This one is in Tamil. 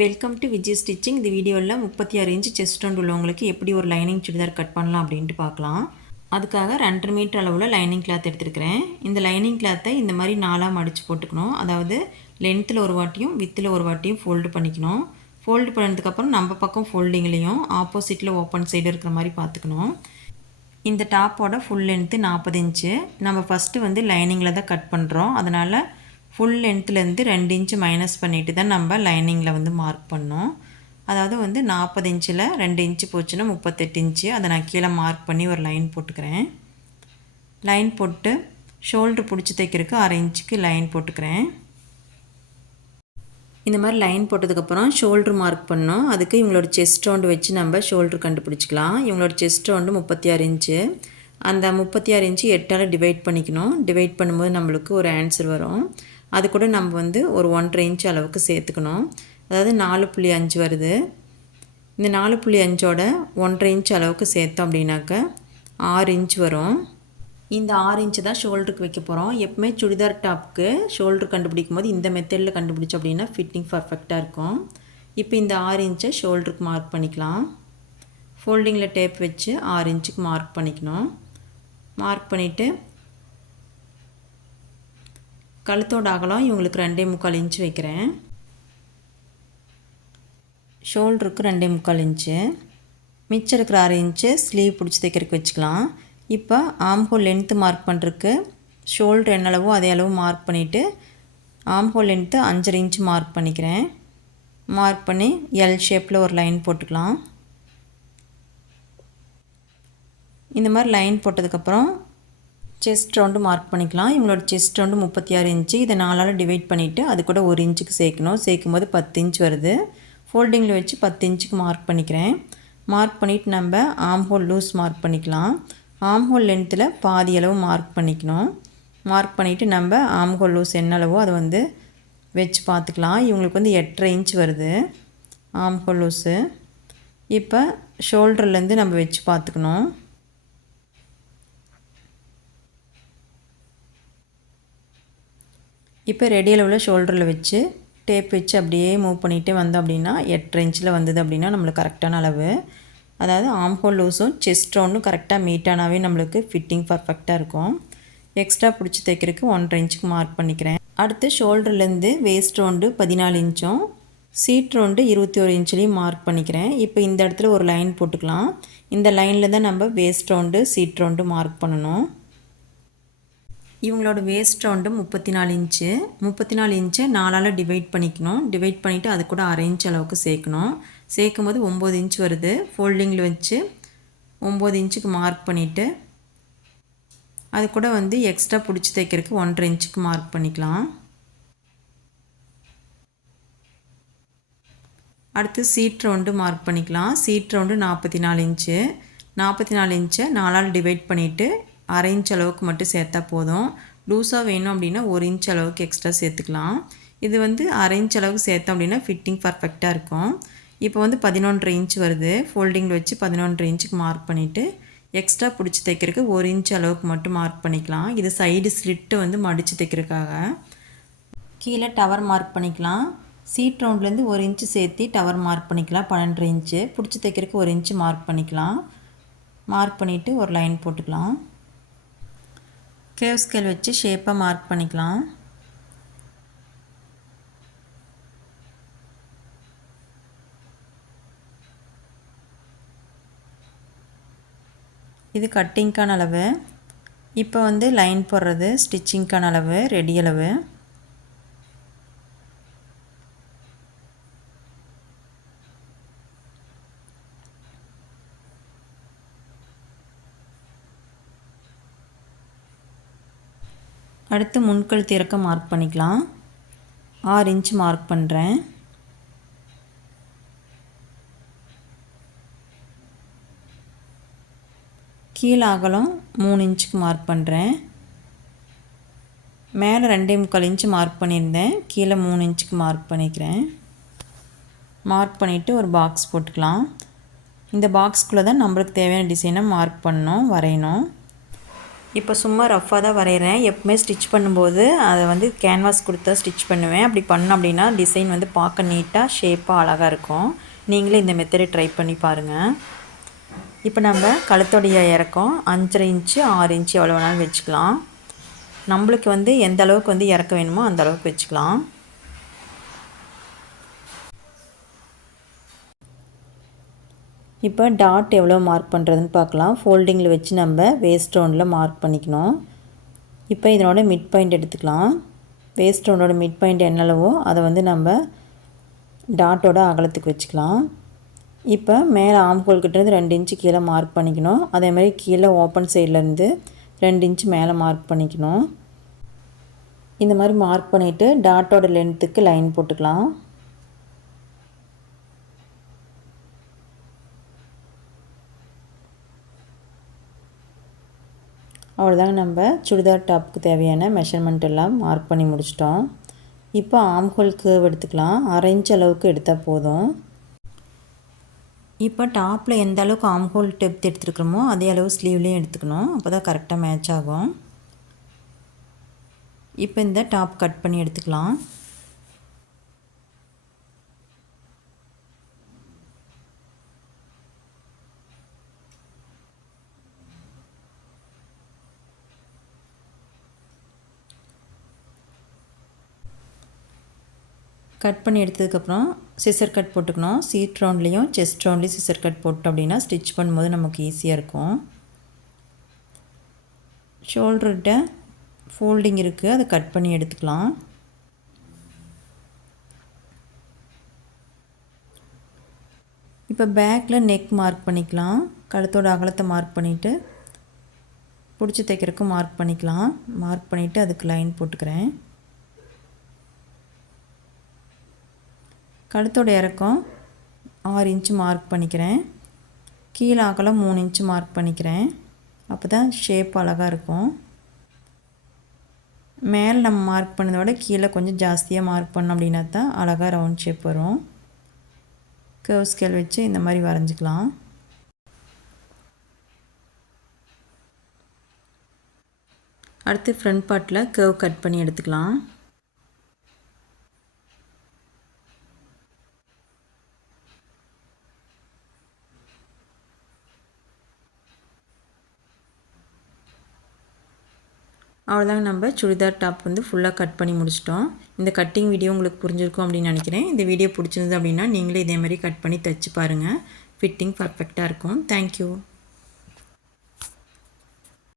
Welcome to Vijay stitching. இந்த வீடியோவில் 36 இன்ச் செஸ்ட் ரவுண்ட் உள்ளவங்களுக்கு எப்படி ஒரு லைனிங் சுடிதார் கட் பண்ணலாம் அப்படின்ட்டு பார்க்கலாம். அதுக்காக 2.5 மீட்டர் அளவில் லைனிங் கிளாத் எடுத்துருக்கிறேன். இந்த லைனிங் கிளாத்தை இந்த மாதிரி 4ஆக மடித்து போட்டுக்கணும். அதாவது லென்த்தில் ஒரு வாட்டியும் வித்தில் ஒரு வாட்டியும் ஃபோல்டு பண்ணிக்கணும். ஃபோல்டு பண்ணதுக்கப்புறம் நம்ம பக்கம் ஃபோல்டிங்லேயும் ஆப்போசிட்டில் ஓப்பன் சைடு இருக்கிற மாதிரி பார்த்துக்கணும். இந்த டாப்போட ஃபுல் லென்த்து 40 இன்ச்சு. நம்ம ஃபஸ்ட்டு வந்து லைனிங்கில் தான் கட் பண்ணுறோம். அதனால் ஃபுல் லென்த்துலேருந்து 2 இன்ச்சு மைனஸ் பண்ணிவிட்டு தான் நம்ம லைனிங்கில் வந்து மார்க் பண்ணோம். அதாவது வந்து 40 இன்ச்சில் 2 இன்ச்சு போச்சுன்னா 38 இன்ச்சு. அதை நான் கீழே மார்க் பண்ணி ஒரு லைன் போட்டுக்கிறேன். லைன் போட்டு ஷோல்ட்ரு பிடிச்சி தைக்கிறதுக்கு 1/2 இன்ச்சுக்கு லைன் போட்டுக்கிறேன். இந்த மாதிரி லைன் போட்டதுக்கப்புறம் ஷோல்ட்ரு மார்க் பண்ணோம். அதுக்கு இவங்களோட செஸ்ட் ரவுண்டு வச்சு நம்ம ஷோல்ட்ரு கண்டுபிடிச்சிக்கலாம். இவங்களோட செஸ்ட் ரவுண்டு 36 இன்ச்சு. அந்த 36 இன்ச்சு 8ஆல் டிவைட் பண்ணிக்கணும். டிவைட் பண்ணும்போது நம்மளுக்கு ஒரு ஆன்சர் வரும். அது கூட நம்ம வந்து ஒரு 1.5 இன்ச் அளவுக்கு சேர்த்துக்கணும். அதாவது 4.5 வருது. இந்த 4.5ஓட 1.5 இன்ச் அளவுக்கு சேர்த்தோம் அப்படின்னாக்க 6 இன்ச் வரும். இந்த 6 இன்ச்சு தான் ஷோல்டருக்கு வைக்க போகிறோம். எப்பவுமே சுடிதார் டாப்புக்கு ஷோல்டர் கண்டுபிடிக்கும் போது இந்த மெத்தடில் கண்டுபிடிச்சோம் அப்படின்னா ஃபிட்டிங் பர்ஃபெக்டாக இருக்கும். இப்போ இந்த 6 இன்ச்சை ஷோல்டருக்கு மார்க் பண்ணிக்கலாம். ஃபோல்டிங்கில் டேப் வச்சு 6 இன்ச்சுக்கு மார்க் பண்ணிக்கணும். மார்க் பண்ணிவிட்டு கழுத்தோட அகலம் இவங்களுக்கு 2.25 இன்ச்சு வைக்கிறேன். ஷோல்டருக்கு 2.25 இன்ச்சு. மிச்சம் இருக்கிற 6 இன்ச்சு ஸ்லீவ் பிடிச்சி தைக்கிறதுக்கு வச்சுக்கலாம். இப்போ ஆம்ஹோல் லென்த்து மார்க் பண்ணுறதுக்கு ஷோல்டர் என்ன அளவோ அதே அளவு மார்க் பண்ணிவிட்டு ஆம்ஹோல் லென்த்து 5.5 இன்ச்சு மார்க் பண்ணிக்கிறேன். மார்க் பண்ணி எல் ஷேப்பில் ஒரு லைன் போட்டுக்கலாம். இந்த மாதிரி லைன் போட்டதுக்கப்புறம் செஸ்ட் ரவுண்டு மார்க் பண்ணிக்கலாம். இவங்களோட செஸ்ட் ரவுண்டு 36 இன்ச்சு. இதை 4ஆல் டிவைட் பண்ணிவிட்டு அது கூட 1 இன்ச்சுக்கு சேர்க்கணும். சேர்க்கும் போது 10 இன்ச் வருது. ஃபோல்டிங்கில் வச்சு 10 இன்ச்சுக்கு மார்க் பண்ணிக்கிறேன். மார்க் பண்ணிவிட்டு நம்ம ஆம்ஹோல் லூஸ் மார்க் பண்ணிக்கலாம். ஆம்ஹோல் லென்த்தில் பாதி அளவு மார்க் பண்ணிக்கணும். மார்க் பண்ணிவிட்டு நம்ம ஆம்ஹோல் லூஸ் என்ன அளவோ அதை வந்து வச்சு பார்த்துக்கலாம். இவங்களுக்கு வந்து 8.5 இன்ச் வருது ஆம்ஹோல் லூஸு. இப்போ ஷோல்டர்லேருந்து நம்ம வச்சு பார்த்துக்கணும். இப்போ ரெடி அளவில் ஷோல்டரில் வச்சு டேப் வச்சு அப்படியே மூவ் பண்ணிகிட்டே வந்தோம் அப்படின்னா 8.5 இன்ச்சில் வந்தது அப்படின்னா நம்மளுக்கு கரெக்டான அளவு. அதாவது ஆம்ஹோல் லூஸும் செஸ்ட் ரவுண்டும் கரெக்டாக மீட் ஆனாவே நம்மளுக்கு ஃபிட்டிங் பர்ஃபெக்டாக இருக்கும். எக்ஸ்ட்ரா பிடிச்சி தைக்கிறதுக்கு 1.5 இன்ச்சுக்கு மார்க் பண்ணிக்கிறேன். அடுத்து ஷோல்டர்லேருந்து வேஸ்ட் ரவுண்டு 14 இன்ச்சும் சீட் ரவுண்டு 21 இன்ச்லேயும் மார்க் பண்ணிக்கிறேன். இப்போ இந்த இடத்துல ஒரு லைன் போட்டுக்கலாம். இந்த லைனில் தான் நம்ம waist round seat round mark பண்ணணும். இவங்களோட வேஸ்ட் ரவுண்டு 34 இன்ச்சு. 34 இன்ச்சை 4ஆல் டிவைட் பண்ணிக்கணும். டிவைட் பண்ணிவிட்டு அது கூட 1/2 இன்ச் அளவுக்கு சேர்க்கணும். சேர்க்கும் போது 9 இன்ச் வருது. ஃபோல்டிங்கில் வச்சு 9 இன்ச்சுக்கு மார்க் பண்ணிவிட்டு அது கூட வந்து எக்ஸ்ட்ரா பிடிச்சி தைக்கிறதுக்கு 1.5 இன்ச்சுக்கு மார்க் பண்ணிக்கலாம். அடுத்து சீட் ரவுண்டு மார்க் பண்ணிக்கலாம். Seat round 44 inch. 44 இன்ச்சை 4ஆல் டிவைட் பண்ணிவிட்டு 1/2 இன்ச் அளவுக்கு மட்டும் சேர்த்தா போதும். லூஸாக வேணும் அப்படின்னா 1 இன்ச் அளவுக்கு எக்ஸ்ட்ரா சேர்த்துக்கலாம். இது வந்து 1/2 இன்ச் அளவுக்கு சேர்த்தோம் அப்படின்னா ஃபிட்டிங் பர்ஃபெக்டாக இருக்கும். இப்போ வந்து 11.5 இன்ச் வருது. ஃபோல்டிங்கில் வச்சு 11.5 இன்ச்சுக்கு மார்க் பண்ணிவிட்டு எக்ஸ்ட்ரா பிடிச்சி தைக்கிறதுக்கு 1 இன்ச் அளவுக்கு மட்டும் மார்க் பண்ணிக்கலாம். இது சைடு ஸ்லிட்டு வந்து மடித்து தைக்கிறதுக்காக. கீழே டவர் மார்க் பண்ணிக்கலாம். சீட் ரவுண்ட்லேருந்து 1 இன்ச்சு சேர்த்து டவர் மார்க் பண்ணிக்கலாம். 12.5 இன்ச்சு பிடிச்சி தைக்கிறதுக்கு 1 இன்ச்சு மார்க் பண்ணிக்கலாம். மார்க் பண்ணிவிட்டு ஒரு லைன் போட்டுக்கலாம். கேவ் ஸ்கேல் வச்சு ஷேப்பாக மார்க் பண்ணிக்கலாம். இது கட்டிங்க்கான அளவு. இப்போ வந்து லைன் போடுறது ஸ்டிச்சிங்க்கான அளவு, ரெடி அளவு. அடுத்து முன்கழுத்து இறக்கம் மார்க் பண்ணிக்கலாம். 6 இன்ச் மார்க் பண்ணுறேன். கீழே அகலம் 3 இன்ச்சுக்கு மார்க் பண்ணுறேன். மேலே 2.25 இன்ச்சு மார்க் பண்ணியிருந்தேன். கீழே 3 இன்ச்சுக்கு மார்க் பண்ணிக்கிறேன். மார்க் பண்ணிவிட்டு ஒரு பாக்ஸ் போட்டுக்கலாம். இந்த பாக்ஸ்குள்ளே தான் நம்மளுக்கு தேவையான டிசைனை மார்க் பண்ணணும், வரையணும். இப்போ சும்மா ரஃப்பாக தான் வரைகிறேன். எப்பவுமே ஸ்டிச் பண்ணும்போது அதை வந்து கேன்வாஸ் கொடுத்தா ஸ்டிச் பண்ணுவேன். அப்படி பண்ணோம் அப்படின்னா டிசைன் வந்து பார்க்க நீட்டாக ஷேப்பாக அழகாக இருக்கும். நீங்களே இந்த மெத்தடை ட்ரை பண்ணி பாருங்கள். இப்போ நம்ம கழுத்தோடைய இறக்கம் 5.5 இன்ச்சு 6 இன்ச்சு எவ்வளோ வேணாலும் வச்சுக்கலாம். நம்மளுக்கு வந்து எந்த அளவுக்கு வந்து இறக்க வேணுமோ அந்த அளவுக்கு வச்சுக்கலாம். இப்போ டாட் எவ்வளோ மார்க் பண்ணுறதுன்னு பார்க்கலாம். ஃபோல்டிங்கில் வச்சு நம்ம வேஸ்ட் ரவுண்டில் மார்க் பண்ணிக்கணும். இப்போ இதனோட மிட் பாயிண்ட் எடுத்துக்கலாம். வேஸ்ட் ரவுண்டோட மிட் பாயிண்ட் என்னளவோ அதை வந்து நம்ம டாட்டோட அகலத்துக்கு வச்சுக்கலாம். இப்போ மேலே ஆம்ஹோல்கிட்டேருந்து 2 இன்ச்சு கீழே மார்க் பண்ணிக்கணும். அதேமாதிரி கீழே ஓப்பன் சைட்லேருந்து 2 இன்ச்சு மேலே மார்க் பண்ணிக்கணும். இந்த மாதிரி மார்க் பண்ணிவிட்டு டாட்டோட லென்த்துக்கு லைன் போட்டுக்கலாம். அவ்வளோதாங்க, நம்ம சுடிதார் டாப்புக்கு தேவையான மெஷர்மெண்ட் எல்லாம் மார்க் பண்ணி முடிச்சிட்டோம். இப்போ ஆம்ஹோல் கர்வ் எடுத்துக்கலாம். 1/2 இன்ச் அளவுக்கு எடுத்தால் போதும். இப்போ டாப்பில் எந்த அளவுக்கு ஆம்ஹோல் டெப்த் எடுத்துருக்கிறோமோ அதே அளவு ஸ்லீவ்லேயும் எடுத்துக்கணும். அப்போ தான் கரெக்டாக மேட்ச் ஆகும். இப்போ இந்த டாப் கட் பண்ணி எடுத்துக்கலாம். கட் பண்ணி எடுத்ததுக்கப்புறம் சிசர் கட் போட்டுக்கணும். சீட் ரவுண்ட்லேயும் செஸ்ட் ரவுண்ட்லேயும் சிசர் கட் போட்டோம் அப்படின்னா ஸ்டிச் பண்ணும்போது நமக்கு ஈஸியாக இருக்கும். ஷோல்டர்கிட்ட ஃபோல்டிங் இருக்குது, அதை கட் பண்ணி எடுத்துக்கலாம். இப்போ பேக்கில் நெக் மார்க் பண்ணிக்கலாம். கழுத்தோட அகலத்தை மார்க் பண்ணிவிட்டு பிடிச்சி தைக்கிறதுக்கு மார்க் பண்ணிக்கலாம். மார்க் பண்ணிவிட்டு அதுக்கு லைன் போட்டுக்கிறேன். கழுத்தோட இறக்கம் 6 இன்ச்சு மார்க் பண்ணிக்கிறேன். கீழே அகலம் 3 இன்ச்சு மார்க் பண்ணிக்கிறேன். அப்போ தான் ஷேப் அழகாக இருக்கும். மேலே நம்ம மார்க் பண்ணதை விட கீழே கொஞ்சம் ஜாஸ்தியாக மார்க் பண்ணோம் அப்படின்னா தான் அழகாக ரவுண்ட் ஷேப் வரும். கர்வ் ஸ்கேல் வச்சு இந்த மாதிரி வரைஞ்சிக்கலாம். அடுத்து ஃப்ரண்ட் பார்ட்டில் கர்வ் கட் பண்ணி எடுத்துக்கலாம். அவ்வளோதாங்க, நம்ம சுடிதார் டாப் வந்து ஃபுல்லாக கட் பண்ணி முடிச்சிட்டோம். இந்த கட்டிங் வீடியோ உங்களுக்கு புரிஞ்சிருக்கும் அப்படின்னு நினைக்கிறேன். இந்த வீடியோ பிடிச்சிருந்தது அப்படின்னா நீங்களே இதேமாதிரி கட் பண்ணி தைச்சி பாருங்கள். ஃபிட்டிங் பர்ஃபெக்டாக இருக்கும். தேங்க்யூ.